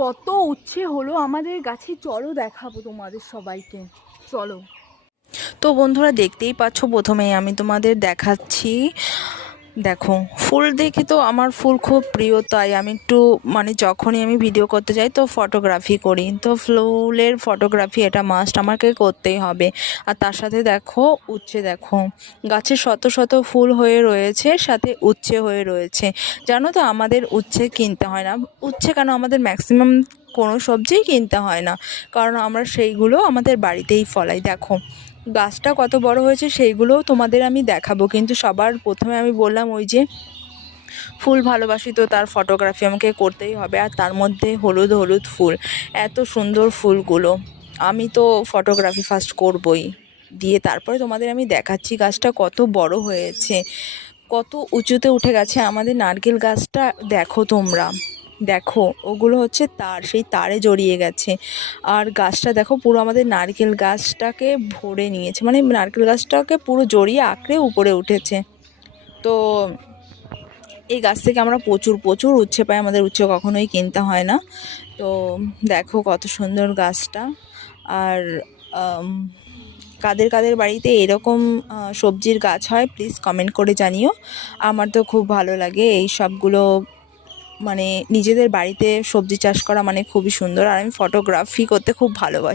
কত উচ্ছে হলো আমাদের গাছে, চলো দেখাবো তোমাদের সবাইকে, চলো। তো বন্ধুরা দেখতেই পাচ্ছ, প্রথমেই আমি তোমাদের দেখাচ্ছি। দেখো, ফুল দেখে তো আমার ফুল খুব প্রিয়, তাই আমি একটু মানে যখনই আমি ভিডিও করতে যাই তো ফটোগ্রাফি করি, তো ফুলের ফটোগ্রাফি এটা মাস্ট আমাকে করতেই হবে। আর তার সাথে দেখো উচ্ছে, দেখো গাছে শত শত ফুল হয়ে রয়েছে, সাথে উচ্ছে হয়ে রয়েছে। জানো তো আমাদের উচ্ছে কিনতে হয় না। উচ্ছে কেন, আমাদের ম্যাক্সিমাম কোনো সবজিই কিনতে হয় না, কারণ আমরা সেইগুলো আমাদের বাড়িতেই ফলাই। দেখো গাছটা কত বড় হয়েছে সেইগুলোও তোমাদের আমি দেখাবো, কিন্তু সবার প্রথমে আমি বললাম ওই যে ফুল ভালোবাসি, তো তার ফটোগ্রাফি আমাকে করতেই হবে। আর তার মধ্যে হলুদ হলুদ ফুল, এত সুন্দর ফুলগুলো, আমি তো ফটোগ্রাফি ফার্স্ট করবই, দিয়ে তারপরে তোমাদের আমি দেখাচ্ছি গাছটা কত বড় হয়েছে, কত উঁচুতে উঠে গেছে আমাদের নারকেল গাছটা। দেখো তোমরা, দেখো ওগুলো হচ্ছে তার, সেই তারে জড়িয়ে গেছে। আর গাছটা দেখো পুরো আমাদের নারকেল গাছটাকে ভরে নিয়েছে, মানে নারকেল গাছটাকে পুরো জড়িয়ে আঁকড়ে উপরে উঠেছে। তো এই গাছ থেকে আমরা প্রচুর প্রচুর উচ্ছে পাই, আমাদের উচ্ছে কখনোই কিনতে হয় না। তো দেখো কত সুন্দর গাছটা। আর আম, কাদের কাদের বাড়িতে এরকম সবজির গাছ হয় প্লিজ কমেন্ট করে জানিও। আমার তো খুব ভালো লাগে এই সবগুলো, মানে নিজেদের বাড়িতে সবজি চাষ করা মানে খুবই সুন্দর। আর আমি ফটোগ্রাফি করতে খুব ভালোবাসি।